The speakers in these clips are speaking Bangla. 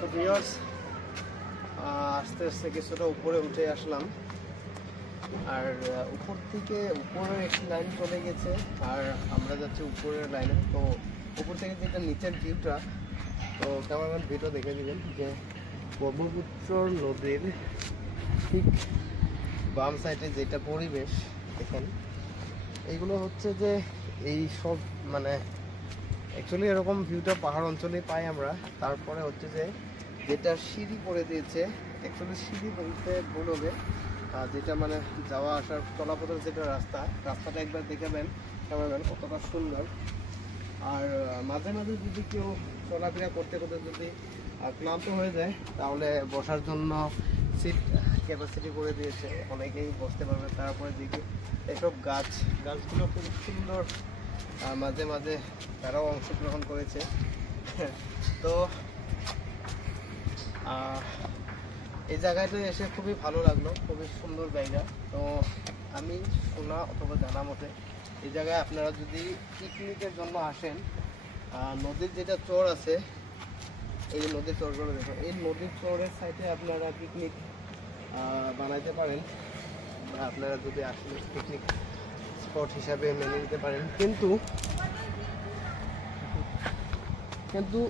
তো ভিউয়ার্স আস্তে আস্তে কিছুটা উপরে উঠে আসলাম আর উপর থেকে উপরের একটি লাইন চলে গেছে আর আমরা যাচ্ছি উপরের লাইনে। তো উপর থেকে যেটা নিচের ভিউটা, তো ক্যামেরাম্যান ভিডিও দেখে দিবেন যে ব্রহ্মপুত্র নদীর ঠিক বাম সাইডে যেটা পরিবেশ দেখেন, এইগুলো হচ্ছে যে এই সব মানে অ্যাকচুয়ালি এরকম ভিউটা পাহাড় অঞ্চলে পাই আমরা। তারপরে হচ্ছে যে যেটা সিঁড়ি করে দিয়েছে, অ্যাকচুয়ালি সিঁড়ি বলতে ভুল হবে, যেটা মানে যাওয়া আসার চলাপথের যেটা রাস্তাটা একবার দেখাবেন ক্যামেরাম্যান কতটা সুন্দর। আর মাঝে মাঝে যদি কেউ চলাফেরা করতে করতে যদি ক্লান্ত হয়ে যায় তাহলে বসার জন্য সিট ক্যাপাসিটি করে দিয়েছে, অনেকেই বসতে পারবে। তারপরে দিকে এসব গাছগুলো খুব সুন্দর, মাঝে মাঝে তারাও অংশগ্রহণ করেছে। তো এই জায়গাটায় এসে খুবই ভালো লাগলো, খুবই সুন্দর জায়গা। তো আমি শোনা অথবা জানা মতে এই জায়গায় আপনারা যদি পিকনিকের জন্য আসেন, নদীর যেটা চর আছে, এই নদীর চরগুলো দেখুন, এই নদীর চরের সাইডে আপনারা পিকনিক বানাইতে পারেন, বা আপনারা যদি আসলে পিকনিক স্পট হিসাবে মেনে নিতে পারেন। কিন্তু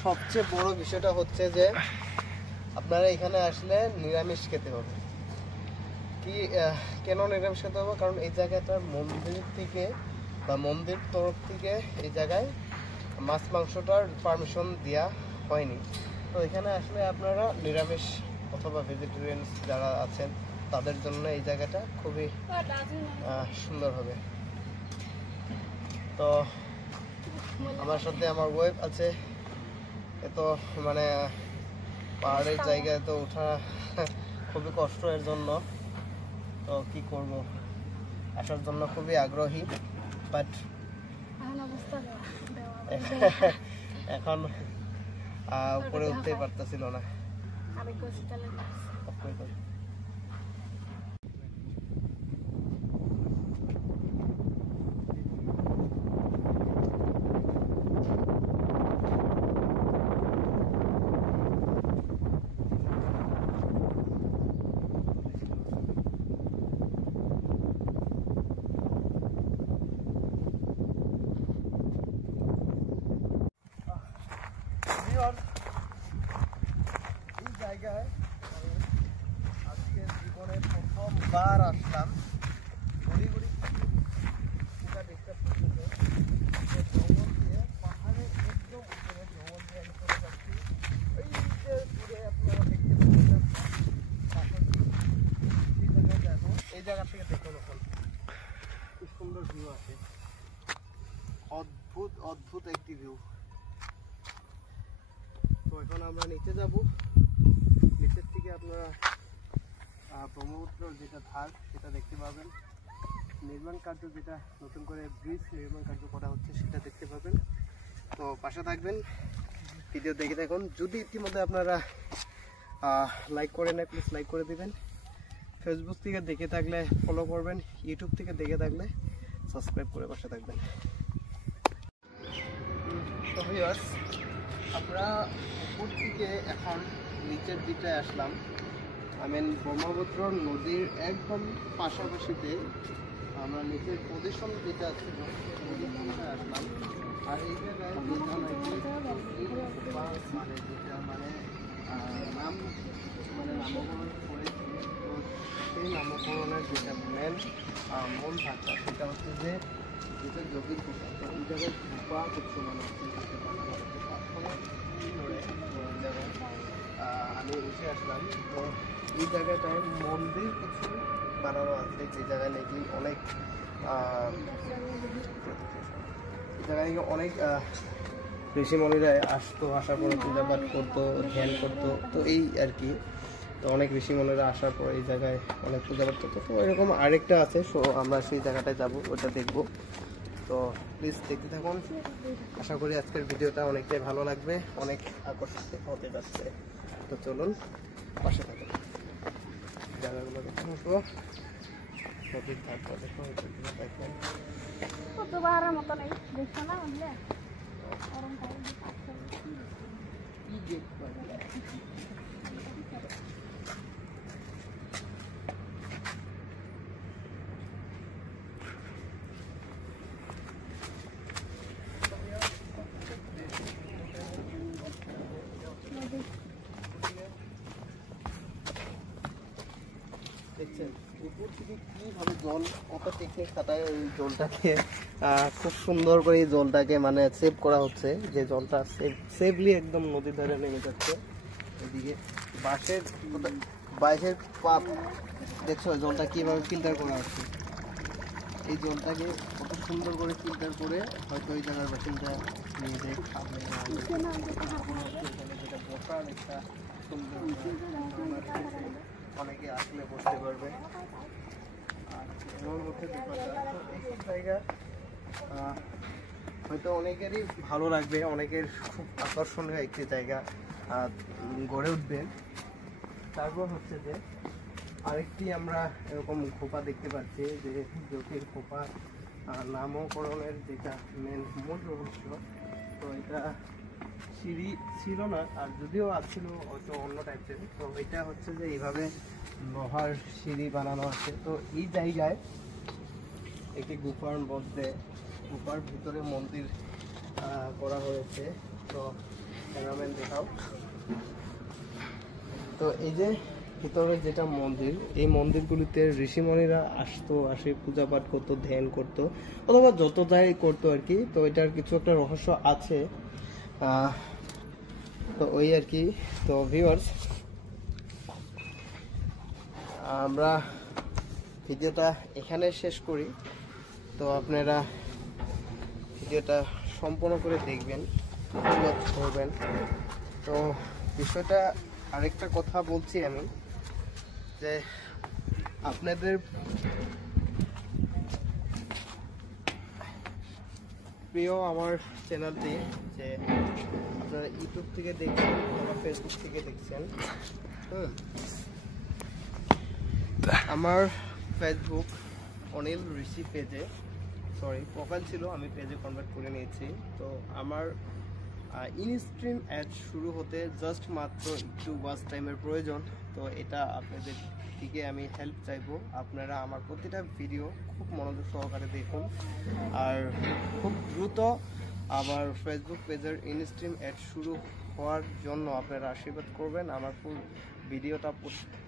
সবচেয়ে বড় বিষয়টা হচ্ছে যে আপনারা এখানে আসলে নিরামিষ খেতে হবে। কেন নিরামিষ খেতে হবে? কারণ এই জায়গাটা মন্দির থেকে বা মন্দির তরফ থেকে এই জায়গায় মাছ মাংসটার পারমিশন দেওয়া হয়নি। তো এখানে আসলে আপনারা নিরামিষ অথবা ভেজিটেরিয়ান যারা আছেন তাদের জন্য এই জায়গাটা খুবই সুন্দর হবে। তো আমার সাথে আমার ওয়াইফ আছে, এত মানে পাহাড়ের জায়গায় তো ওঠা খুবই কষ্ট এর জন্য। তো কি করব, আসার জন্য খুবই আগ্রহী, বাট এখন উপরে উঠতেই পারতেছিল না। এই জায়গায় আজকে জীবনে প্রথমবার আসলাম। ঘুরি দেখতে জঙ্গল দিয়ে পাহাড়ের একদম উপরে জঙ্গল দিয়ে আমি চলে যাচ্ছি। এই যে দূরে আপনারা দেখতে পাচ্ছেন এই জায়গায় যাবো, এই জায়গা থেকে দেখুন এখন খুব সুন্দর ভিউ আছে, অদ্ভুত একটি ভিউ। তো এখন আমরা নিচে যাব, নিচের থেকে আপনারা ব্রহ্মপুত্র যেটা ধার সেটা দেখতে পাবেন, নির্মাণ কার্য যেটা নতুন করে ব্রিজ নির্মাণ কার্য করা হচ্ছে সেটা দেখতে পাবেন। তো পাশে থাকবেন, ভিডিও দেখে থাকুন। যদি ইতিমধ্যে আপনারা লাইক করে নেয় প্লিজ লাইক করে দিবেন। ফেসবুক থেকে দেখে থাকলে ফলো করবেন, ইউটিউব থেকে দেখে থাকলে সাবস্ক্রাইব করে পাশে থাকবেন। তো ভিউয়ার্স, আমরা উপর থেকে এখন নিচের দিকে আসলাম। ব্রহ্মপুত্র নদীর একদম পাশাপাশিতে আমরা নিচের পজিশন যেটা ছিল আসলাম। আর এই জায়গায় নামকরণ করেছি, তো সেই নামকরণের যেটা মূল ভাষা সেটা হচ্ছে যে যেটা যোগীর গুফা। তো এই জায়গায় গুফা করতে বানানো আমি এসে আসলাম। তো এই জায়গাটায় মন্দির কিছু বানানো আছে, যে জায়গায় নাকি অনেক ঋষিমণিরা আসতো, আসার পরে পূজা পাঠ করতো, ধ্যান করতো। তো এই আর কি, তো অনেক ঋষিমণিরা আসার পর এই জায়গায় অনেক পূজা পাঠ করতো। তো এরকম আরেকটা আছে, সো আমরা সেই জায়গাটায় যাব, ওটা দেখবো। তো প্লিজ দেখতে থাকুন, আশা করি আজকের ভিডিওটা অনেকটাই ভালো লাগবে, অনেক আকর্ষিত হতে যাচ্ছে। তো চলুন পাশে থাকুন, জায়গাগুলো দেখে আসবো। নদীর ধারটা দেখুন, দেখেন কত বাহারের মতো নেই, দেখছো না? কি গেট দেখছেন উপর থেকে কিভাবে জল কত টেকনিক খাটায় ওই জলটাকে খুব সুন্দর করে এই জলটাকে মানে সেভ করা হচ্ছে, যে জলটা সেফলি একদম নদীর ধারে নেমে যাচ্ছে। এদিকে বাঁশের পাপ দেখছো জলটা কিভাবে ফিল্টার করা হচ্ছে। এই জলটাকে কত সুন্দর করে ফিল্টার করে হয়তো ওই জায়গার বাসিন্দা নিয়ে যায় খাবে, যেটা বসার একটা সুন্দর অনেকে আসলে বসতে পারবে। আর এর মধ্যে ব্যাপারটা তো এইসব জায়গা হয়তো অনেকেরই ভালো লাগবে, অনেকের খুব আকর্ষণীয় একটি জায়গা গড়ে উঠবে। তারপর হচ্ছে যে আরেকটি আমরা এরকম খোপা দেখতে পাচ্ছি, যে জ্যোতির খোপা নামকরণের যেটা মূল রহস্য। তো এটা সিঁড়ি ছিল না, আর যদিও আছিল হয়তো অন্য টাইপের। তো এটা হচ্ছে যে এইভাবে লোহার সিঁড়ি বানানো আছে। তো এই জায়গায় একটি গুফার মধ্যে, গুফার ভিতরে মন্দির করা হয়েছে। তো ক্যামেরাম্যান দেখাও। তো এই যে ভিতরে যেটা মন্দির, এই মন্দিরগুলিতে ঋষিমণিরা আসে, পূজা পাঠ করতো, ধ্যান করতো, অথবা যত যাই করতো আর কি। তো এটার কিছু একটা রহস্য আছে। তো ওই আর কি। তো ভিউয়ার্স, আমরা ভিডিওটা এখানে শেষ করি। তো আপনারা ভিডিওটা সম্পূর্ণ করে দেখবেন, করবেন। তো বিষয়টা আরেকটা কথা বলছি আমি, যে আপনাদের প্রিয় আমার চ্যানেলটি, যে আপনারা ইউটিউব থেকে দেখছেন অথবা ফেসবুক থেকে দেখছেন। আমার ফেসবুক অনিল ঋষি পেজে, প্রোফাইল ছিল, আমি পেজে কনভার্ট করে নিয়েছি। তো আমার ইনস্ট্রিম অ্যাড শুরু হতে জাস্ট মাত্র একটু ওয়াচ টাইমের প্রয়োজন। তো এটা আপনাদের থেকে আমি হেল্প চাইবো। আপনারা আমার প্রতিটা ভিডিও খুব মনোযোগ সহকারে দেখুন, আর খুব দ্রুত আমার ফেসবুক পেজের ইনস্ট্রিম অ্যাড শুরু হওয়ার জন্য আপনারা আশীর্বাদ করবেন। আমার ফুল ভিডিওটা,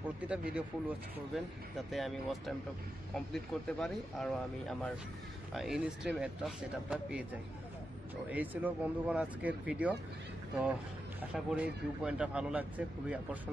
প্রতিটা ভিডিও ফুল ওয়াচ করবেন, যাতে আমি ওয়াচ টাইমটা কমপ্লিট করতে পারি, আর আমি আমার ইনস্ট্রিম অ্যাডটা সেট আপটা পেয়ে যাই। তো এই ছিল বন্ধুগণ আজকের ভিডিও। তো আশা করি ভিউ পয়েন্টটা ভালো লাগছে, খুবই আকর্ষণীয়।